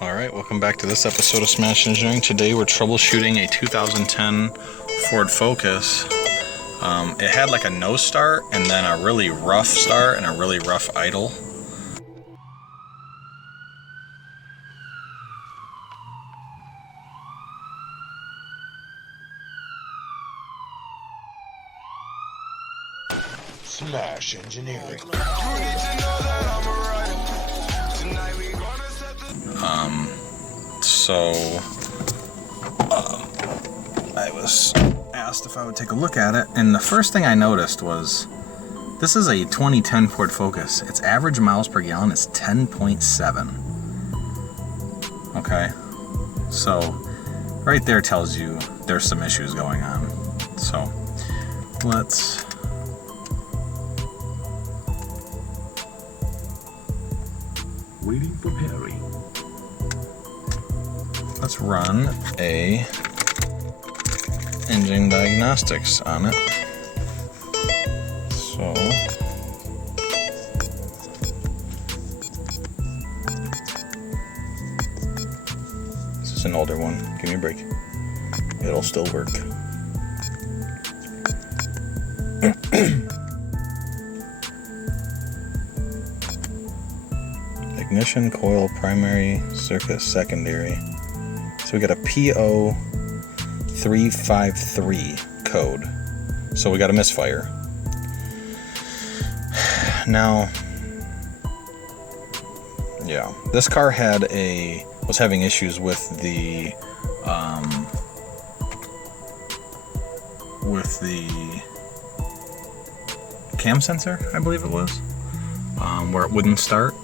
Alright, welcome back to this episode of Smash Engineering. Today we're troubleshooting a 2010 Ford Focus. It had like a no start and then a really rough start and a really rough idle. Smash Engineering. I was asked if I would take a look at it, and the first thing I noticed was this is a 2010 Ford Focus. Its average miles per gallon is 10.7. Okay, so right there tells you there's some issues going on. So let's Waiting for Perry. Let's run a engine diagnostics on it. So this is an older one. Give me a break. It'll still work. Ignition coil primary, circuit secondary. So we got a P0353 code. So we got a misfire. Now, yeah, this car was having issues with the cam sensor, I believe it was, where it wouldn't start,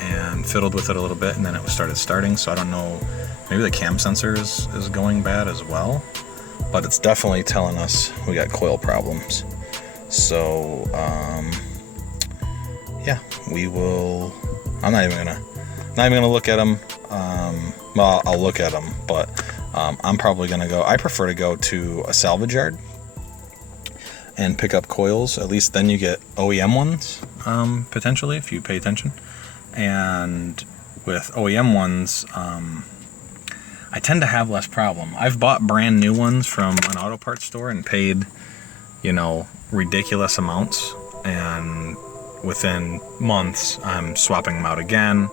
and fiddled with it a little bit, and then it started starting. So I don't know, maybe the cam sensor is going bad as well, but it's definitely telling us we got coil problems. So yeah, we will. I'm not even gonna look at them. Well, I'll look at them, but I'm probably gonna go. I prefer to go to a salvage yard and pick up coils. At least then you get OEM ones, potentially, if you pay attention. And with OEM ones, I tend to have less problem. I've bought brand new ones from an auto parts store and paid, ridiculous amounts, and within months I'm swapping them out again,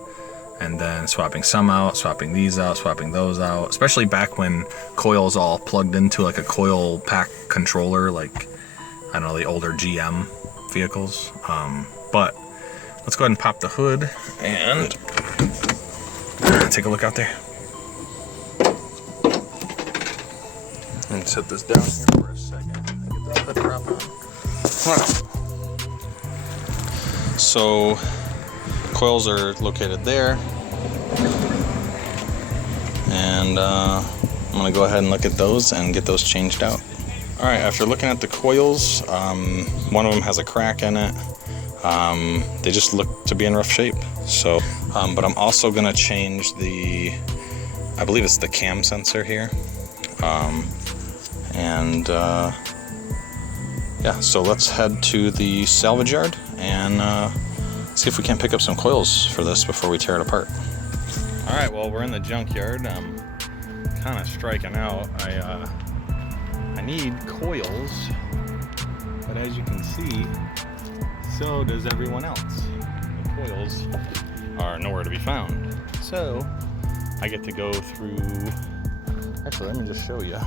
and then swapping some out, swapping these out, swapping those out, especially back when coils all plugged into like a coil pack controller, like, I don't know, the older GM vehicles. But let's go ahead and pop the hood and take a look out there. And set this down here for a second and get this hood prop on. Alright. So, coils are located there. And I'm going to go ahead and look at those and get those changed out. Alright, after looking at the coils, one of them has a crack in it. They just look to be in rough shape. So, but I'm also going to change I believe it's the cam sensor here. Yeah, so let's head to the salvage yard and see if we can pick up some coils for this before we tear it apart. All right, well, we're in the junkyard. I'm kind of striking out. I need coils, but as you can see, so does everyone else. The coils are nowhere to be found. So I get to go through, actually, let me just show you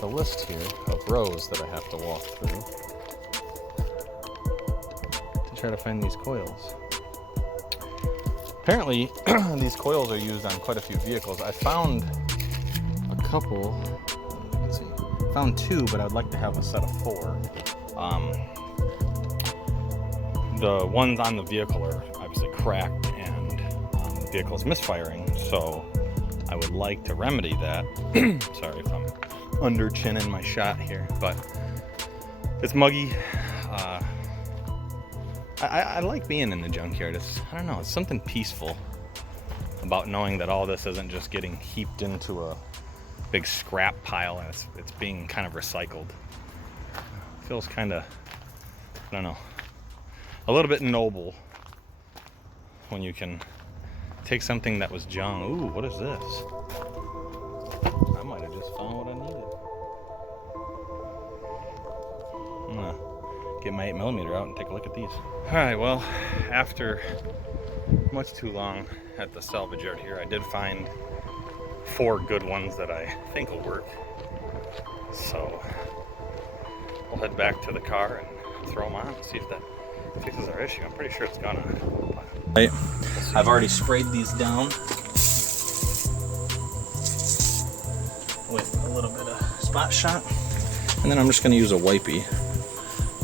the list here of rows that I have to walk through to try to find these coils. Apparently, these coils are used on quite a few vehicles. I found a couple, let's see, found two, but I'd like to have a set of 4. The ones on the vehicle are obviously cracked and the vehicle is misfiring, so I would like to remedy that. Sorry if I'm under chinning my shot here, but it's muggy. I like being in the junkyard. I don't know, it's something peaceful about knowing that all this isn't just getting heaped into a big scrap pile and it's being kind of recycled. It feels kind of, I don't know, a little bit noble when you can Take something that was junk. Ooh, what is this? I might have just found what I needed. I'm gonna get my 8mm out and take a look at these. Alright, well, after much too long at the salvage yard here, I did find 4 good ones that I think will work. So we'll head back to the car and throw them on and see if that fixes our issue. I'm pretty sure it's gonna. Right. I've already sprayed these down with a little bit of spot shot, and then I'm just gonna use a wipey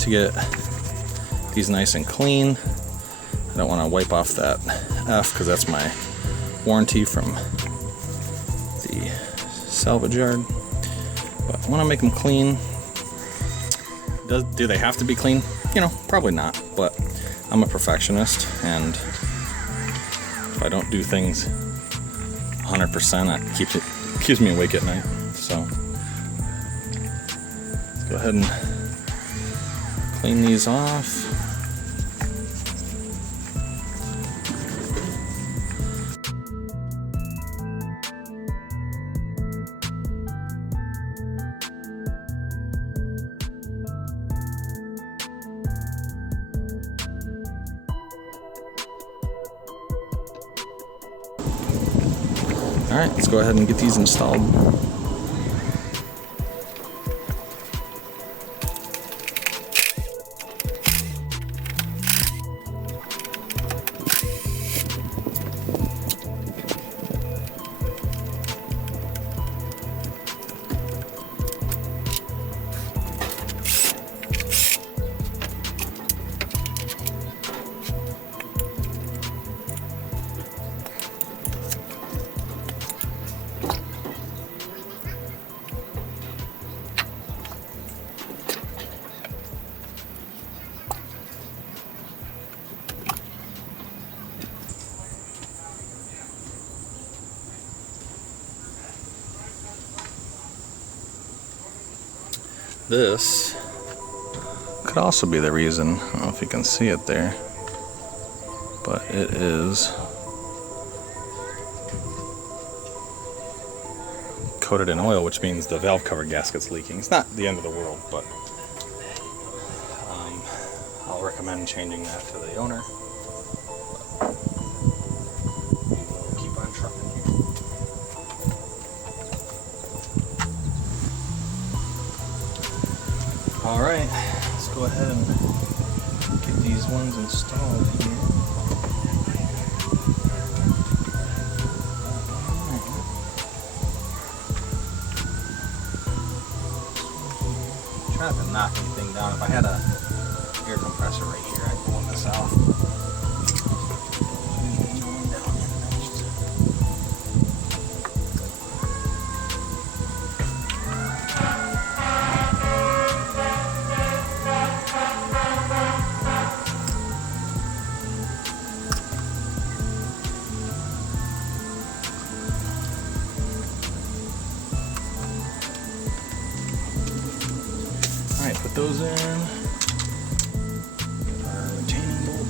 to get these nice and clean. I don't want to wipe off that F because that's my warranty from the salvage yard. But I want to make them clean. Do they have to be clean? You know, probably not, but I'm a perfectionist, and if I don't do things 100%, it keeps me awake at night. So let's go ahead and clean these off. Alright, let's go ahead and get these installed. This could also be the reason. I don't know if you can see it there, but it is coated in oil, which means the valve cover gasket's leaking. It's not the end of the world, but I'll recommend changing that to the owner. But we'll keep on trucking here. Alright, let's go ahead and get these ones installed here. Try not to knock anything down. If I had a air compressor right here, I'd pull this out. Alright, put those in. Our retaining bolt.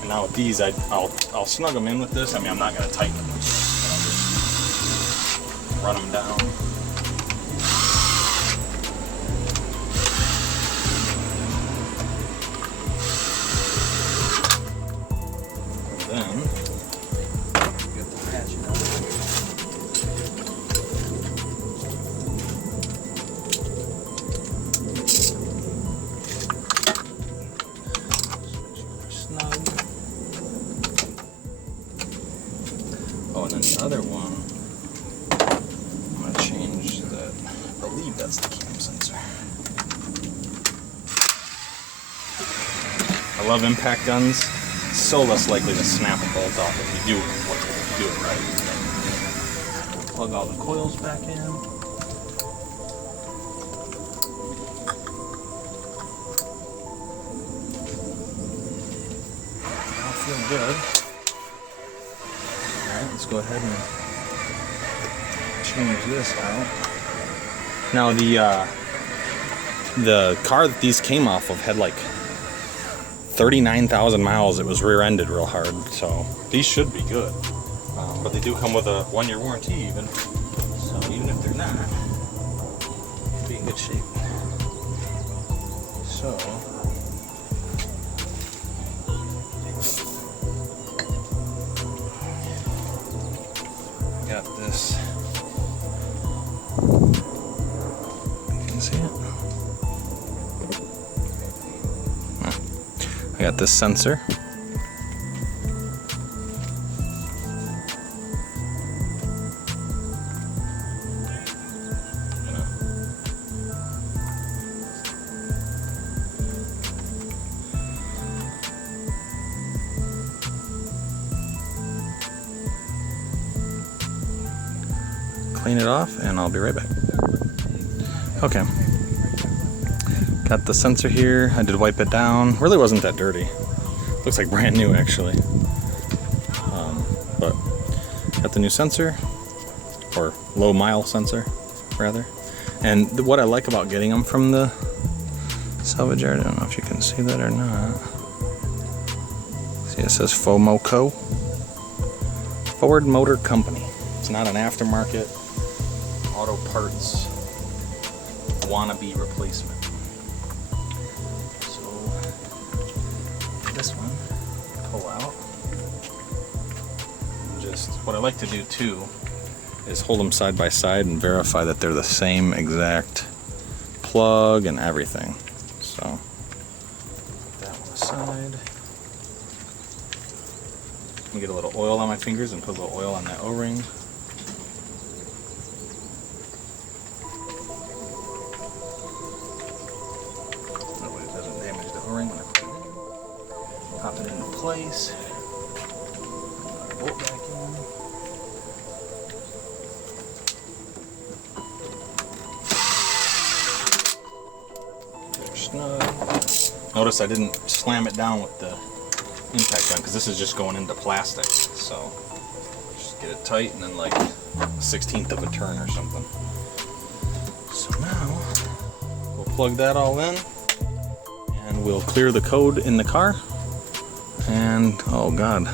And now with these, I'll snug them in with this. I mean, I'm not going to tighten them, but I'll just run them down. Then get the ratchet out. Snug. Oh, and then the other one, I'm gonna change that. I believe that's the cam sensor. I love impact guns. So less likely to snap a bolt off if you do it right. Plug all the coils back in. That'll feel good. let's go ahead and change this out. Now the car that these came off of had like 39,000 miles. It was rear-ended real hard, so these should be good. But they do come with a 1-year warranty even. So even if they're not, they'll be in good shape. So got this. You can see it. I got this sensor. Clean it off and I'll be right back. Okay. Got the sensor here. I did wipe it down. Really wasn't that dirty. Looks like brand new actually. But got the new sensor, or low mile sensor rather. And what I like about getting them from the salvage yard, I don't know if you can see that or not. See, it says FOMOCO, Ford Motor Company. It's not an aftermarket auto parts wannabe replacement. So this one, pull out. And just what I like to do too is hold them side by side and verify that they're the same exact plug and everything. So put that one aside. Let me get a little oil on my fingers and put a little oil on that O-ring. Pop it into place. Bolt back in. They're snug. Notice I didn't slam it down with the impact gun because this is just going into plastic. So just get it tight and then like a 1/16 of a turn or something. So now we'll plug that all in and we'll clear the code in the car. And oh god,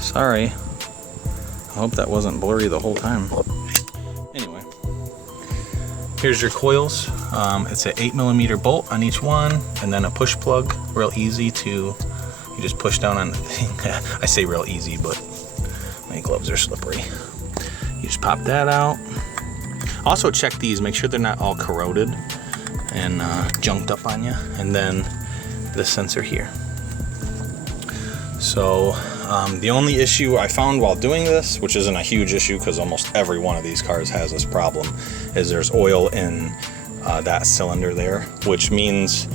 sorry, I hope that wasn't blurry the whole time. Anyway, here's your coils. It's an 8mm bolt on each one and then a push plug, real easy to, you just push down on the thing. I say real easy, but my gloves are slippery. You just pop that out. Also check these, make sure they're not all corroded and junked up on you. And then the sensor here. So the only issue I found while doing this, which isn't a huge issue because almost every one of these cars has this problem, is there's oil in that cylinder there, which means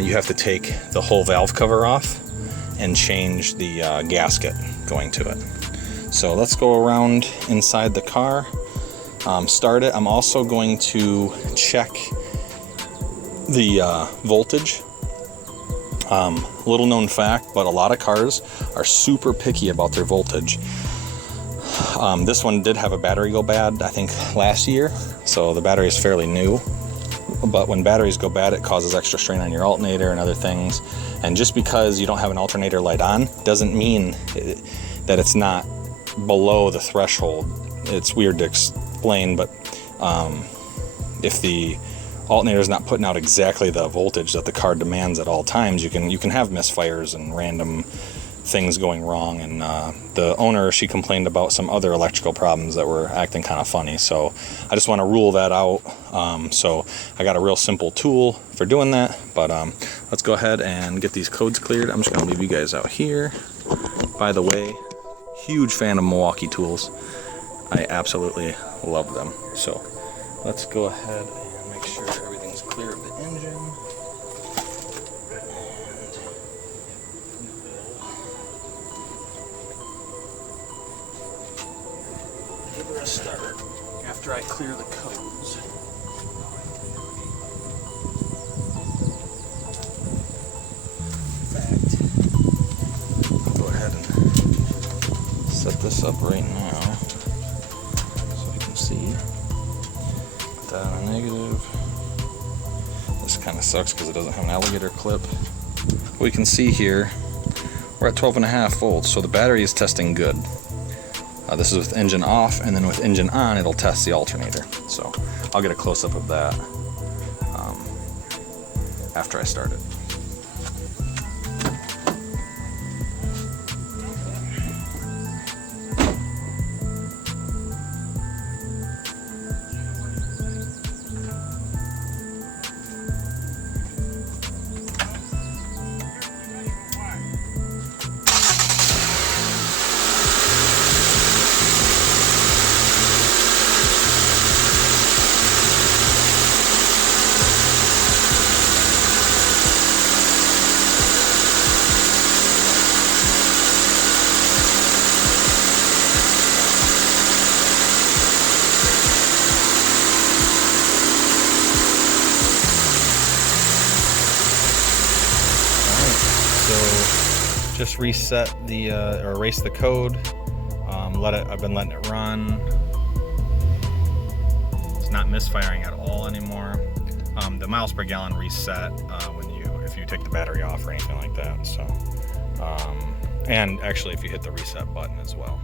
you have to take the whole valve cover off and change the gasket going to it. So let's go around inside the car, start it. I'm also going to check the voltage. Little known fact, but a lot of cars are super picky about their voltage. This one did have a battery go bad, I think last year, so the battery is fairly new. But when batteries go bad, it causes extra strain on your alternator and other things. And just because you don't have an alternator light on doesn't mean that it's not below the threshold. It's weird to explain, but if the alternator is not putting out exactly the voltage that the car demands at all times, you can have misfires and random things going wrong. And the owner, she complained about some other electrical problems that were acting kind of funny, so I just want to rule that out. So I got a real simple tool for doing that, but let's go ahead and get these codes cleared. I'm just going to leave you guys out here. By the way, huge fan of Milwaukee tools. I absolutely love them. So let's go ahead and make sure everything's clear of the engine. Give her a start after I clear the codes. In fact, I'll go ahead and set this up right now so you can see. Put that on a negative. This kind of sucks because it doesn't have an alligator clip. We can see here we're at 12.5 volts, so the battery is testing good. This is with engine off, and then with engine on it'll test the alternator. So I'll get a close-up of that after I start it. So just reset the or erase the code. I've been letting it run. It's not misfiring at all anymore. The miles per gallon reset if you take the battery off or anything like that. So and actually if you hit the reset button as well.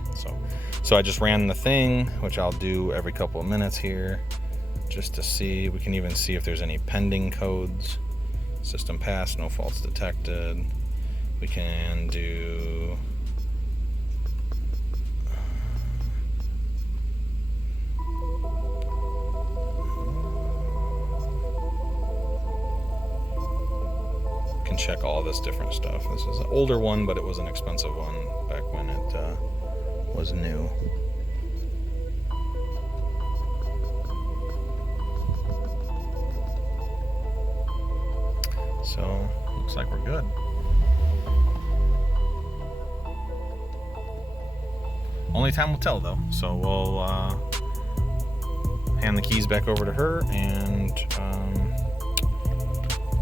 So I just ran the thing, which I'll do every couple of minutes here, just to see. We can even see if there's any pending codes. System passed, no faults detected. We can do check all this different stuff. This is an older one, but it was an expensive one back when it was new. So looks like we're good. Only time will tell though. So we'll hand the keys back over to her, and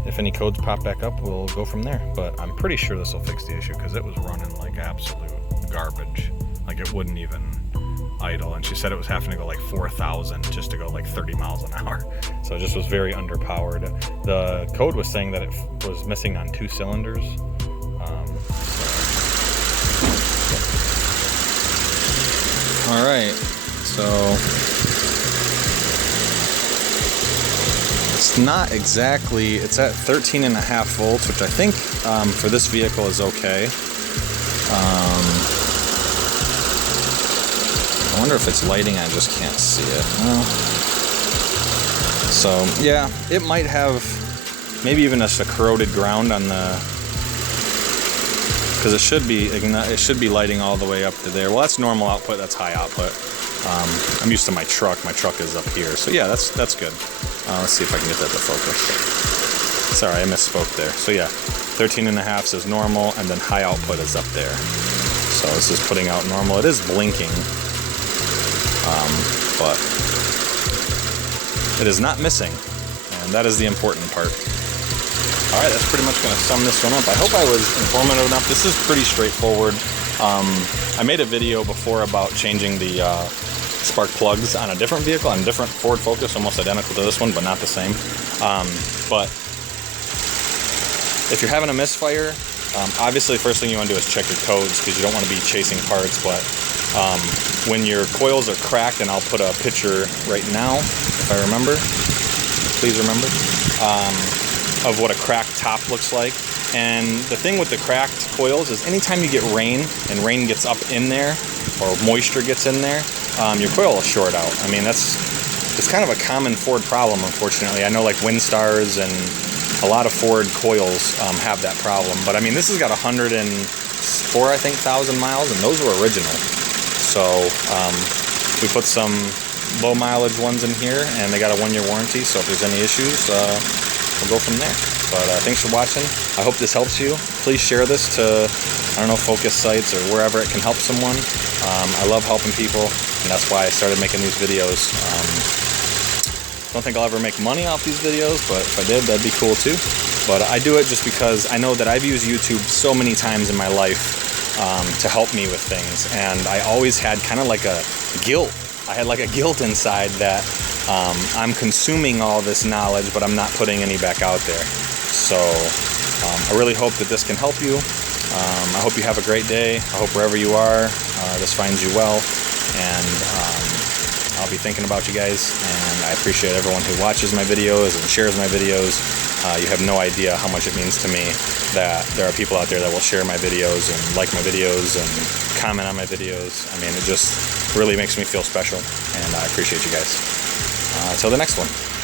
if any codes pop back up, we'll go from there. But I'm pretty sure this will fix the issue because it was running like absolute garbage. Like it wouldn't even idle. And she said it was having to go like 4,000 just to go like 30 miles an hour. So it just was very underpowered. The code was saying that it was missing on 2 cylinders. All right, so it's not exactly, it's at 13.5 volts, which I think for this vehicle is okay. I wonder if it's lighting, I just can't see it. So yeah, it might have maybe even just a corroded ground on the, because it should be lighting all the way up to there. Well, that's normal output, that's high output. I'm used to my truck. My truck is up here. So yeah, that's good. Let's see if I can get that to focus. Sorry, I misspoke there. So yeah, 13.5 says normal, and then high output is up there. So this is putting out normal. It is blinking, but it is not missing, and that is the important part. All right, that's pretty much going to sum this one up. I hope I was informative enough. This is pretty straightforward. I made a video before about changing the spark plugs on a different vehicle, on a different Ford Focus, almost identical to this one, but not the same. But if you're having a misfire, obviously the first thing you want to do is check your codes because you don't want to be chasing parts. But when your coils are cracked, and I'll put a picture right now, if I remember, please remember, of what a cracked top looks like. And the thing with the cracked coils is anytime you get rain, and rain gets up in there, or moisture gets in there, your coil will short out. I mean, it's kind of a common Ford problem, unfortunately. I know like Windstars and a lot of Ford coils have that problem. But I mean, this has got 104, I think, 1,000 miles, and those were original. So we put some low mileage ones in here, and they got a 1-year warranty. So if there's any issues, we'll go from there. But thanks for watching. I hope this helps you. Please share this to, I don't know, focus sites or wherever it can help someone. I love helping people, and that's why I started making these videos. Don't think I'll ever make money off these videos, but if I did, that'd be cool too. But I do it just because I know that I've used YouTube so many times in my life, to help me with things. And I always had kind of like a guilt. I had like a guilt inside that I'm consuming all this knowledge, but I'm not putting any back out there. So I really hope that this can help you. I hope you have a great day. I hope wherever you are, this finds you well. And I'll be thinking about you guys. And I appreciate everyone who watches my videos and shares my videos. You have no idea how much it means to me that there are people out there that will share my videos and like my videos and comment on my videos. I mean, it just really makes me feel special. And I appreciate you guys. Until the next one.